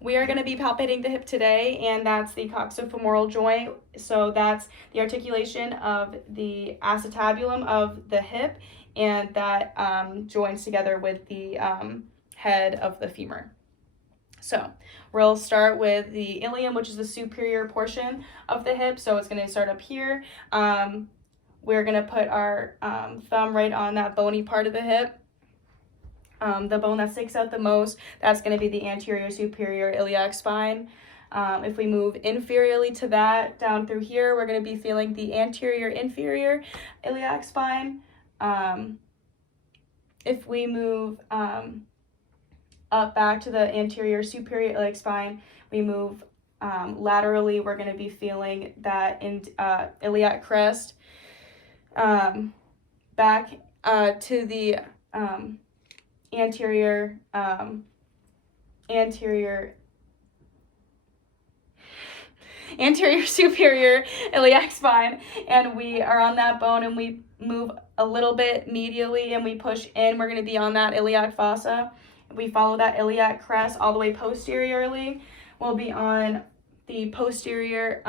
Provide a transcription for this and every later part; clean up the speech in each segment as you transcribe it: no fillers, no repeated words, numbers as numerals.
We are going to be palpating the hip today, and that's the coxofemoral joint. So that's the articulation of the acetabulum of the hip, and that joins together with the head of the femur. So we'll start with the ilium, which is the superior portion of the hip. So it's going to start up here. We're going to put our thumb right on that bony part of the hip. The bone that sticks out the most, that's going to be the anterior superior iliac spine. If we move inferiorly to that, down through here, we're going to be feeling the anterior inferior iliac spine. If we move up back to the anterior superior iliac spine, we move laterally, we're going to be feeling that iliac crest. Back to the anterior superior iliac spine, and we are on that bone, and we move a little bit medially and we push in. We're going to be on that iliac fossa. We follow that iliac crest all the way posteriorly. We'll be on the posterior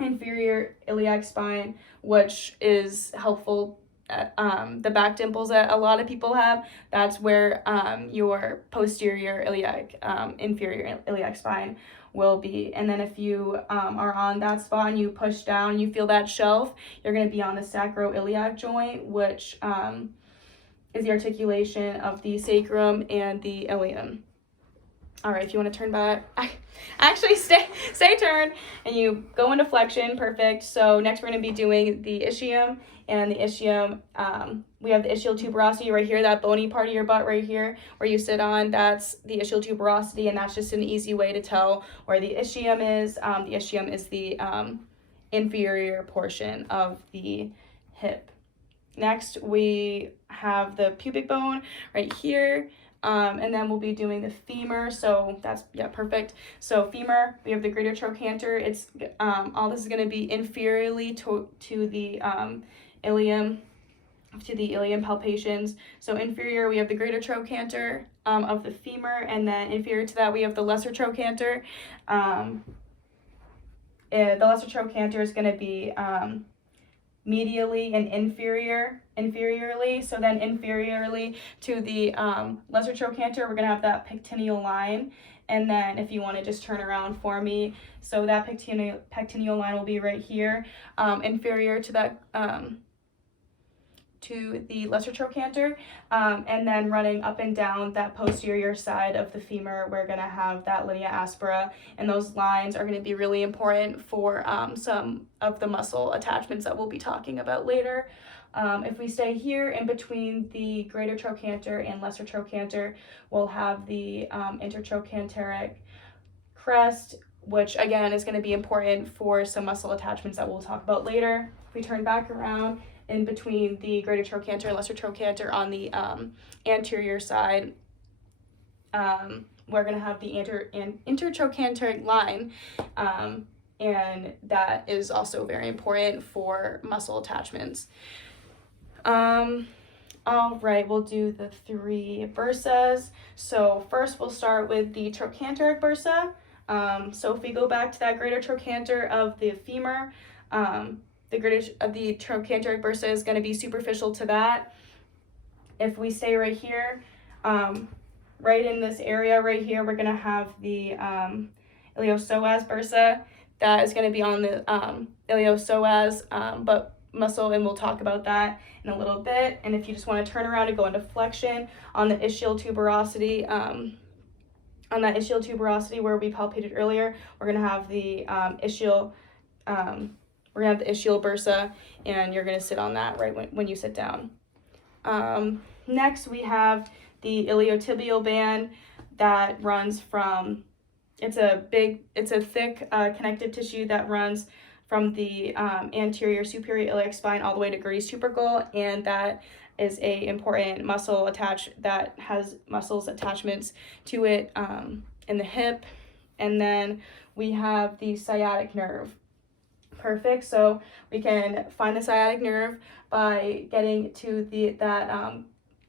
inferior iliac spine, which is helpful. The back dimples that a lot of people have, that's where your posterior iliac, inferior iliac spine will be. And then if you are on that spot and you push down, you feel that shelf, you're going to be on the sacroiliac joint, which is the articulation of the sacrum and the ilium. All right, if you want to turn back, actually stay turned, and you go into flexion, perfect. So next we're going to be doing the ischium, and the ischium, we have the ischial tuberosity right here, that bony part of your butt right here where you sit on, that's the ischial tuberosity, and that's just an easy way to tell where the ischium is. The ischium is the inferior portion of the hip. Next, we have the pubic bone right here. And then we'll be doing the femur, so that's, perfect. So femur, we have the greater trochanter. It's all this is going to be inferiorly to the ilium, to the ilium palpations. So inferior, we have the greater trochanter of the femur, and then inferior to that, we have the lesser trochanter. The lesser trochanter is going to be medially and inferiorly. So then inferiorly to the lesser trochanter, we're going to have that pectineal line. And then if you want to just turn around for me, so that pectineal line will be right here, inferior to that to the lesser trochanter, and then running up and down that posterior side of the femur, we're going to have that linea aspera, and those lines are going to be really important for some of the muscle attachments that we'll be talking about later. If we stay here in between the greater trochanter and lesser trochanter, we'll have the intertrochanteric crest, which again is going to be important for some muscle attachments that we'll talk about later. If we turn back around, in between the greater trochanter and lesser trochanter on the anterior side, we're going to have the intertrochanteric line, and that is also very important for muscle attachments. All right, we'll do the three bursas. So first we'll start with the trochanteric bursa. So if we go back to that greater trochanter of the femur, the trochanteric bursa is going to be superficial to that. If we stay right here, right in this area right here, we're going to have the iliopsoas bursa. That is going to be on the iliopsoas, but muscle, and we'll talk about that in a little bit. And if you just want to turn around and go into flexion on the ischial tuberosity, where we palpated earlier, we're going to have the ischial bursa, and you're going to sit on that right when you sit down. Next, we have the iliotibial band that runs from, it's a thick connective tissue that runs from the anterior superior iliac spine all the way to Gerdy's tubercle, and that is a important muscle that has muscles attachments to it in the hip. And then we have the sciatic nerve. Perfect. So we can find the sciatic nerve by getting to that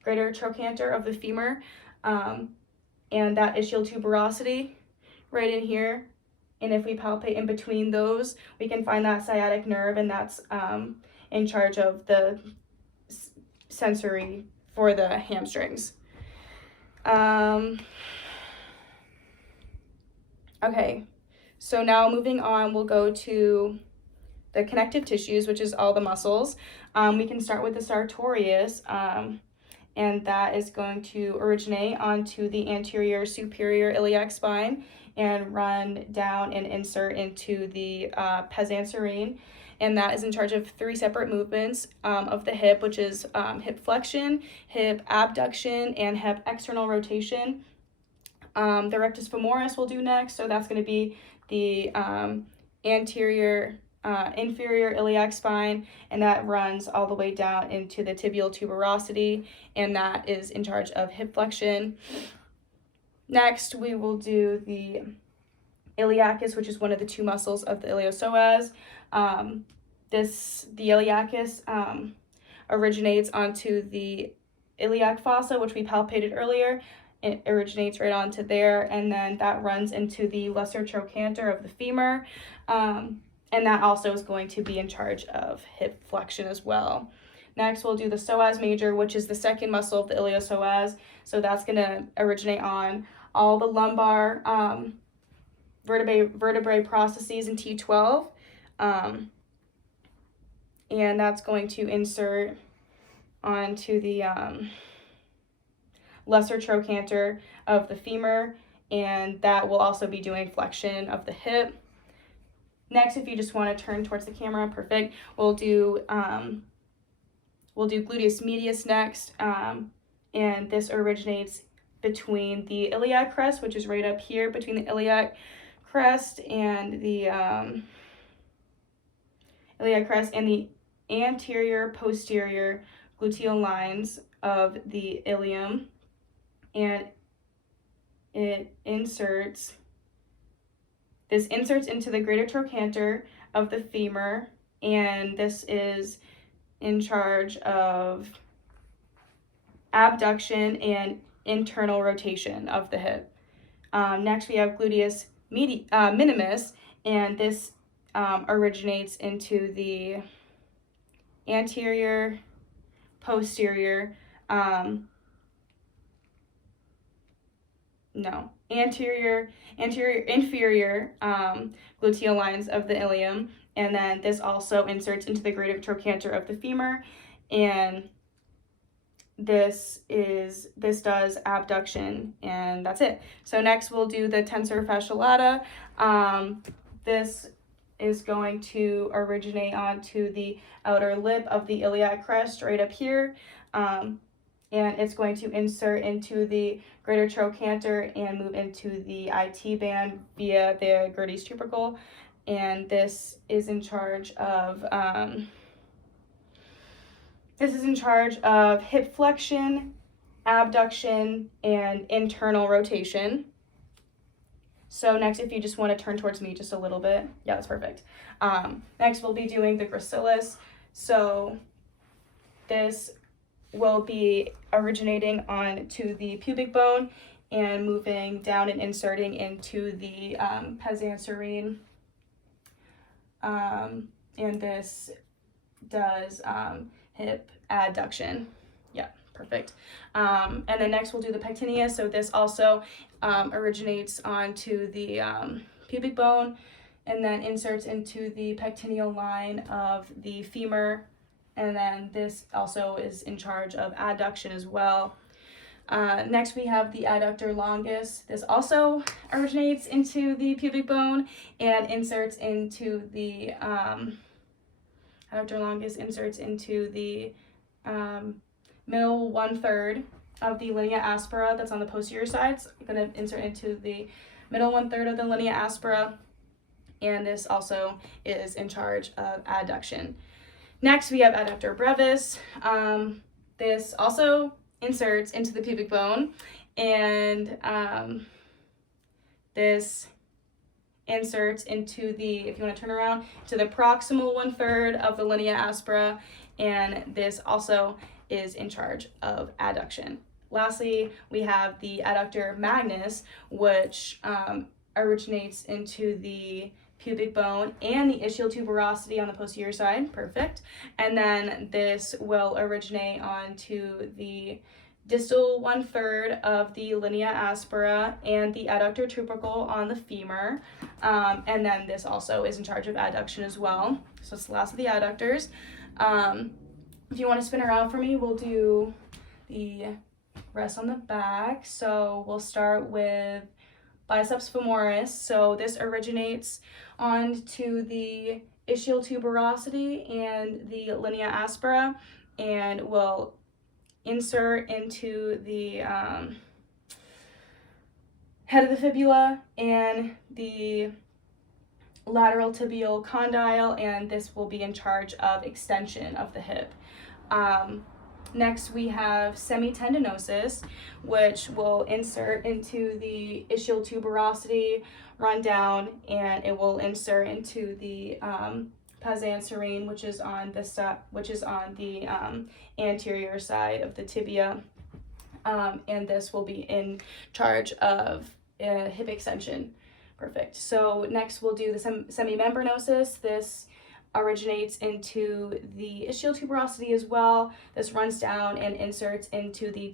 greater trochanter of the femur, and that ischial tuberosity right in here. And if we palpate in between those, we can find that sciatic nerve, and that's in charge of the sensory for the hamstrings. Okay, so now moving on, we'll go to the connective tissues, which is all the muscles. We can start with the sartorius, and that is going to originate onto the anterior superior iliac spine and run down and insert into the pes anserine. And that is in charge of 3 separate movements of the hip, which is hip flexion, hip abduction, and hip external rotation. The rectus femoris we'll do next, so that's going to be the inferior iliac spine, and that runs all the way down into the tibial tuberosity, and that is in charge of hip flexion. Next, we will do the iliacus, which is one of the 2 muscles of the iliopsoas. The iliacus originates onto the iliac fossa, which we palpated earlier. It originates right onto there, and then that runs into the lesser trochanter of the femur, and that also is going to be in charge of hip flexion as well. Next, we'll do the psoas major, which is the 2nd muscle of the iliopsoas. So that's going to originate on all the lumbar vertebrae processes in T12, and that's going to insert onto the lesser trochanter of the femur, and that will also be doing flexion of the hip. Next, if you just want to turn towards the camera, perfect. We'll do gluteus medius next, and this originates between the iliac crest, which is right up here between the iliac crest and the anterior posterior gluteal lines of the ilium, and it inserts into the greater trochanter of the femur, and this is in charge of abduction and internal rotation of the hip. Next, we have gluteus minimus, and this originates into the anterior posterior inferior gluteal lines of the ilium, and then this also inserts into the greater trochanter of the femur, and this does abduction, and that's it. So next we'll do the tensor fasciae lata. This is going to originate onto the outer lip of the iliac crest right up here, and it's going to insert into the greater trochanter and move into the IT band via the Gerdy's tubercle, and this is in charge of hip flexion, abduction, and internal rotation. So next, if you just want to turn towards me just a little bit. Yeah, that's perfect. Next, we'll be doing the gracilis. So this will be originating onto the pubic bone and moving down and inserting into the pes anserine. And this does hip adduction. Yeah, perfect. And then next we'll do the pectinea. So this also originates onto the pubic bone and then inserts into the pectineal line of the femur. And then this also is in charge of adduction as well. Next we have the adductor longus. This also originates into the pubic bone and inserts into the adductor longus inserts into the middle 1/3 of the linea aspera that's on the posterior side. So I'm going to insert into the middle 1/3 of the linea aspera, and this also is in charge of adduction. Next, we have adductor brevis. This also inserts into the pubic bone, and this inserts into the, if you want to turn around, to the proximal 1/3 of the linea aspera, and this also is in charge of adduction. lastly, we have the adductor magnus, which originates into the pubic bone and the ischial tuberosity on the posterior side. Perfect. And then this will originate onto the distal 1/3 of the linea aspera and the adductor tubercle on the femur. And then this also is in charge of adduction as well. So it's the last of the adductors. If you want to spin around for me, we'll do the rest on the back. So we'll start with biceps femoris. So this originates onto the ischial tuberosity and the linea aspera, and will insert into the head of the fibula and the lateral tibial condyle, and this will be in charge of extension of the hip. Next, we have semitendinosus, which will insert into the ischial tuberosity, run down, and it will insert into the pezanserine, which is on the anterior side of the tibia, and this will be in charge of hip extension. Perfect. So next we'll do the semimembranosus. This originates into the ischial tuberosity as well. This runs down and inserts into the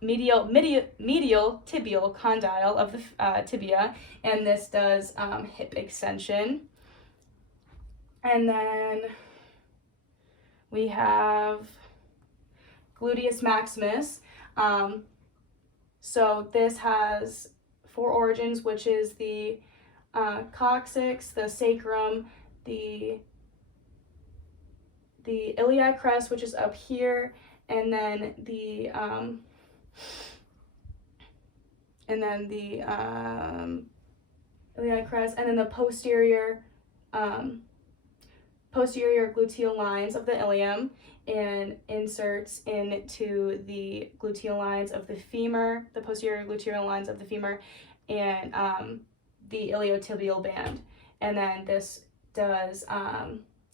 medial tibial condyle of the tibia, and this does hip extension. And then we have gluteus maximus. So this has 4 origins, which is the coccyx, the sacrum, the iliac crest, which is up here, and then the iliac crest, and then the posterior gluteal lines of the ilium, and inserts into the gluteal lines of the femur, the posterior gluteal lines of the femur, and the iliotibial band. And then this does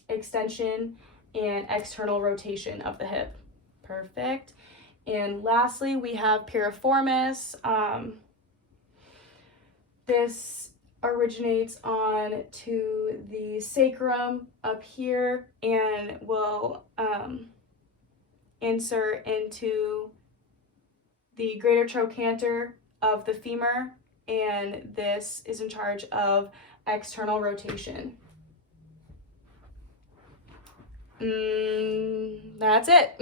extension and external rotation of the hip. Perfect. And lastly, we have piriformis. This originates on to the sacrum up here and will insert into the greater trochanter of the femur, and this is in charge of external rotation. That's it.